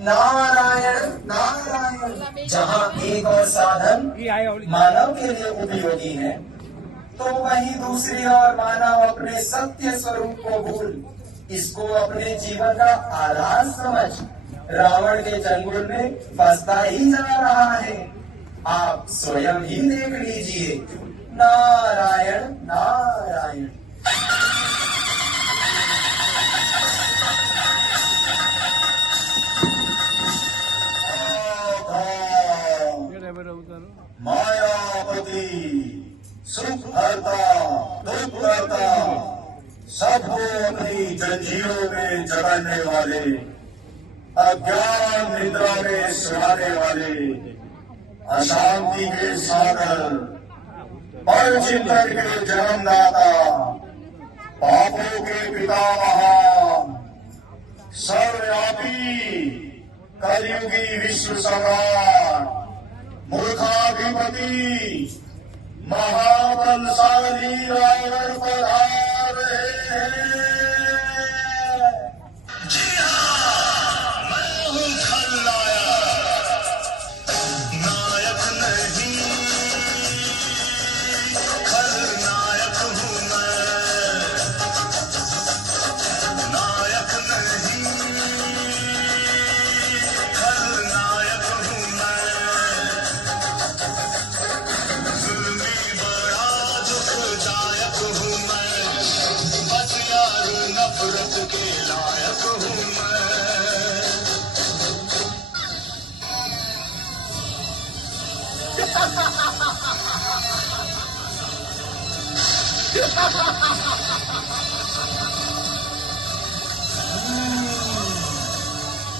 नारायण नारायण। जहाँ एक और साधन मानव के लिए उपयोगी है, तो वहीं दूसरी ओर मानव अपने सत्य स्वरूप को भूल इसको अपने जीवन का आधार समझ रावण के चंगुल में फंसता ही जा रहा है। आप स्वयं ही देख लीजिए। नारायण नारायण। मायापति, सुख हरता, दुख करता, सबको अपनी जंजीरों में जकड़ने वाले, अज्ञान निद्रा में सुलाने वाले, अशांति के सागर, पर चिंतन के जन्मदाता, पापों के पितामह, सर्वव्यापी कलयुगी विश्व सम्राट, मूर्खाधिपति, महाबलशाली रावण पधार रहे हैं। जी हाँ, मैं हूँ खलनायक, नायक नहीं, खलनायक हूँ मैं, नायक नहीं, खलनायक हूँ मैं। नफरत के लायक हूँ मैं।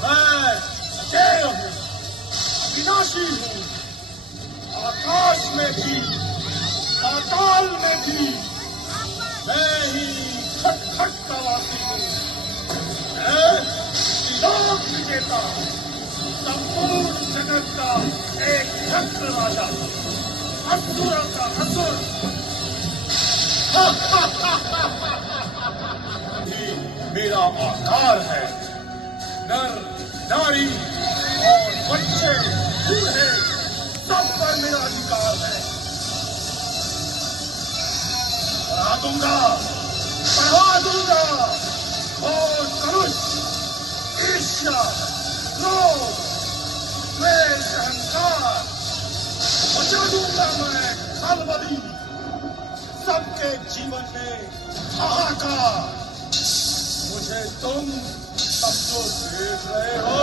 मैं अजय हूँ, विनाशी हूँ, आकाश में भी पाताल में भी मैं ही खटखट का वासी हूँ। लोक विजेता, संपूर्ण जगत का एक छत्र राजा, असुरों का असुर। ये मेरा आकार है। नर नारी और बच्चे बूढ़े सब पर मेरा अधिकार है। बढ़ा दूंगा और करुष, ईर्ष्या, क्रोध, द्वेष, अहंकार बचा दूंगा मैं। खलबली सबके जीवन में हाहाकार। मुझे तुम सब जो देख रहे हो,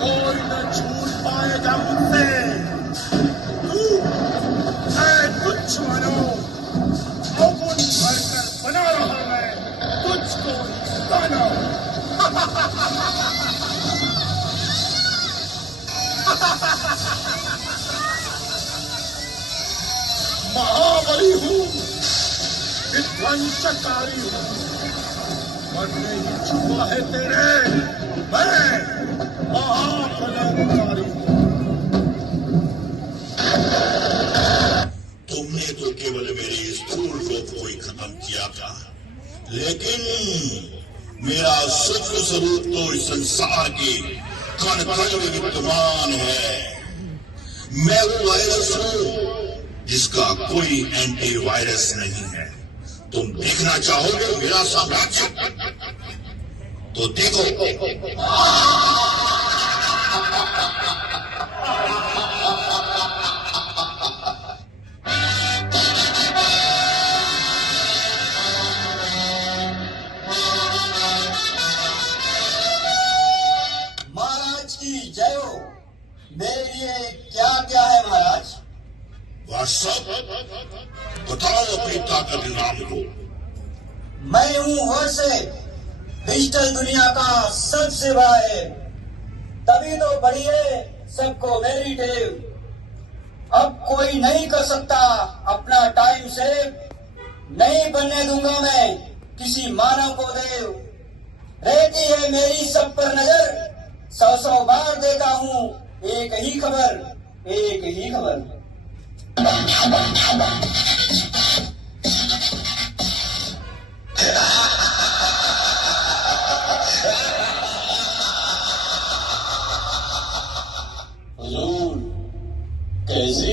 कोई न छूट पाएगा मुझसे। तुच्छ मानो, अवगुण भरकर बना रहा मैं तुझको दाना। महाबली हूँ, विध्वंसकारी हूँ, मरने ही छुआ है तेरे। मैं महाबलशाली हूँ। तुमने तो केवल मेरे स्थूल रूप को ही खत्म किया था, लेकिन मेरा सूक्ष्म स्वरूप तो इस संसार के कण कण में विद्यमान है। मैं वो वायरस हूँ जिसका कोई एंटीवायरस नहीं है। तुम देखना चाहोगे मेरा साम्राज्य? तो देखो। मेरे लिए क्या क्या है महाराज? वह सब बताओ अपनी ताकत नाम को। मैं हूँ वर्षे, डिजिटल दुनिया का सबसे बड़ा है। तभी तो बढ़िए सबको मेरी टेव। अब कोई नहीं कर सकता अपना टाइम सेव। नहीं बनने दूंगा मैं किसी मानव को देव। रहती है मेरी सब पर नजर, 100 बार देखा हूँ एक ही खबर, एक ही खबर।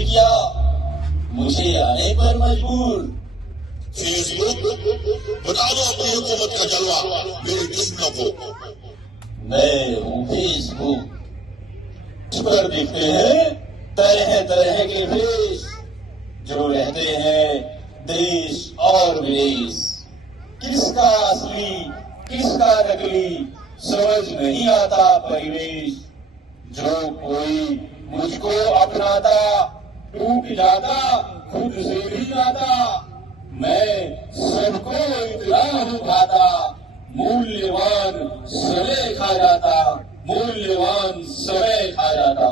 किया, मुझे आने पर मजबूर। फेसबुक, बता दो अपनी हुकूमत का जलवा मेरे दुश्मनों को। मैं हूँ फेसबुक, इस पर दिखते हैं तरह तरह के फेस, जो रहते हैं देश और विदेश। किसका असली किसका नकली समझ नहीं आता परिवेश। जो कोई मुझको अपनाता टूट जाता खुद से भी जाता। मैं सबको इतना उठाता, मूल्यवान समय खा जाता, मूल्यवान समय खा जाता।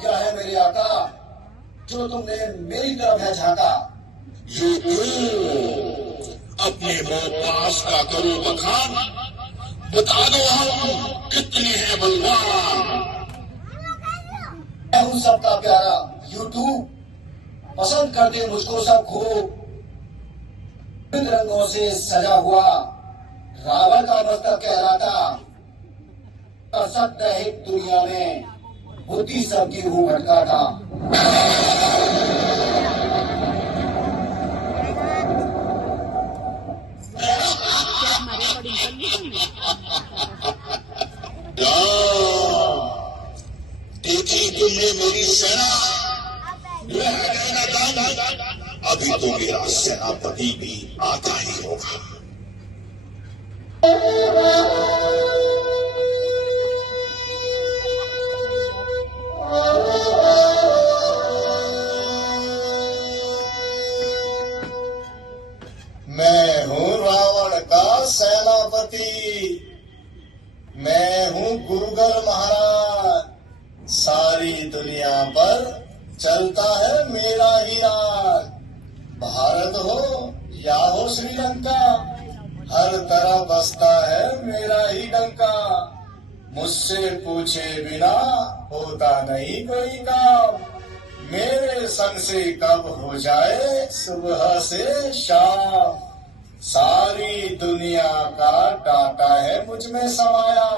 क्या है मेरे आका जो तुमने मेरी तरफ है झांका। ये अपने मुंह पास का करो बखान, बता दो हम कितने हैं बलवान। मैं हूं सबका प्यारा यूट्यूब, पसंद करते मुझको सब खूब। विविध रंगों से सजा हुआ रावण का मस्तक कहलाता। असत रहित दुनिया में बुद्धि सबकी हूँ भटका था। देखी तुमने मेरी सेना, अभी तो मेरा सेनापति भी आता ही होगा। मैं हूँ रावण का सेनापति, मैं हूँ गूगल महाराज। सारी दुनिया पर चलता है मेरा ही राज। भारत हो या हो श्रीलंका, हर तरह बसता है मेरा ही डंका। मुझसे पूछे बिना होता नहीं कोई काम, मेरे संग से कब हो जाए सुबह से शाम। सारी दुनिया का डाटा है मुझ में समाया,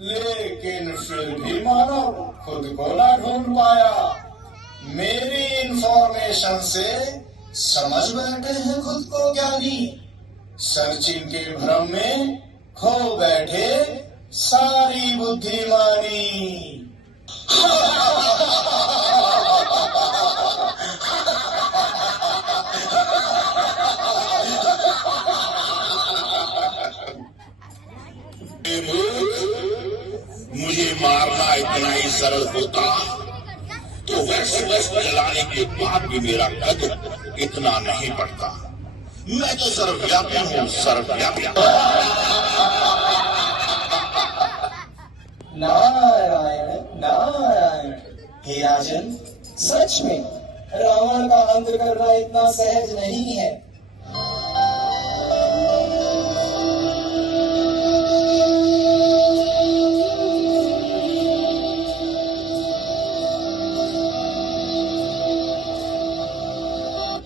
लेकिन फिर भी मानो खुद को ना ढूंढ पाया। मेरी इंफॉर्मेशन से समझ बैठे हैं खुद को ज्ञानी, सर्चिंग के भ्रम में खो बैठे सारी बुद्धिमानी। मुझे मारना इतना ही सरल होता तो वैसे जलाने के बाद भी मेरा कद इतना नहीं बढ़ता। मैं तो सर्वव्यापी हूँ, सर्वव्यापी। नारायण नारायण। हे राजन, सच में रावण का अंत करना इतना सहज नहीं है।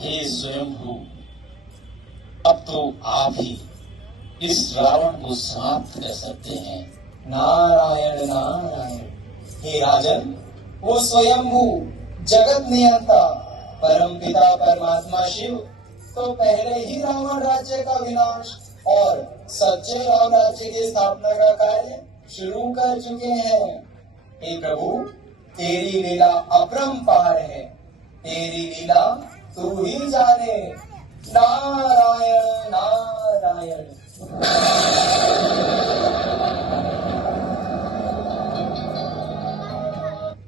हे स्वयंभू, अब तो आप ही इस रावण को समाप्त कर सकते हैं। नारायण नारायण। हे राजन, वो स्वयंभू जगत नियंता परम पिता परमात्मा शिव तो पहले ही रावण राज्य का विनाश और सच्चे राम राज्य की स्थापना का कार्य शुरू कर चुके हैं। हे प्रभु, तेरी लीला अपरंपार है, तेरी लीला तू ही जाने। नारायण नारायण।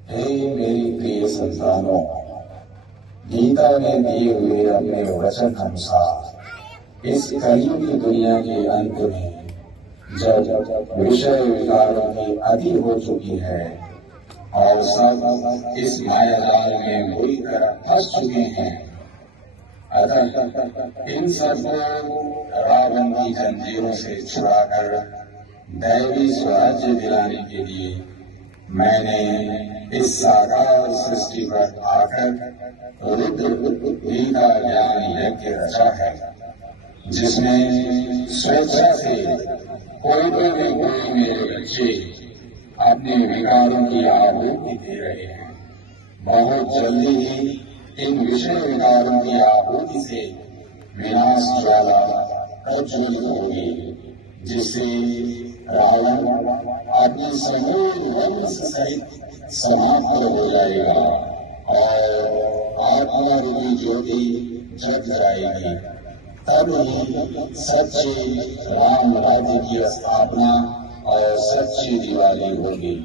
हे मेरी प्रिय संतानों, गीता में दिए हुए अपने वचन अनुसार इस कलियुगी दुनिया के अंत में जब विषय विकारों की अति हो चुकी है और सब इस मायाजाल में बुरी तरह फंस चुके हैं, अतः इन सबको रावण की जंजीरों से छुड़ाकर दैवी स्वराज्य दिलाने के लिए मैंने इस साकार सृष्टि पर आकर रुद्र गीता ज्ञान यज्ञ रचा है, जिसमें स्वेच्छा से कोई मेरे बच्चे अपने विकारों की आहुति दे रहे हैं। बहुत जल्दी ही इन विषय विकारों की आहुति से विनाश ज्वाला प्रज्वलित होगी, जिससे रावण अपने समूल वंश सहित समाप्त हो जाएगा और आत्मा रूपी ज्योति जग जाएगी। तब ही सच्चे राम राज्य की स्थापना और सच्ची दिवाली होगी।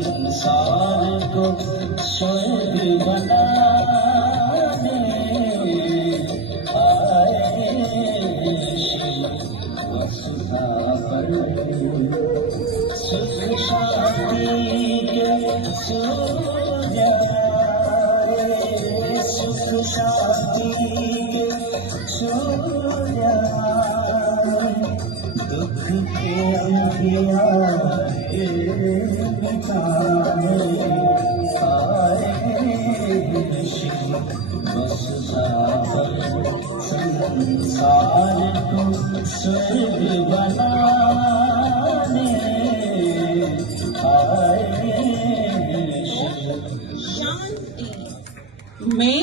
संसार को स्वर्ग बनाने आए वसुधा पर सुख शांति के सूर्य सुख शांति के सूर्य दुख के अंधियारे संसार को स्वर्ग बनाने आए शांति में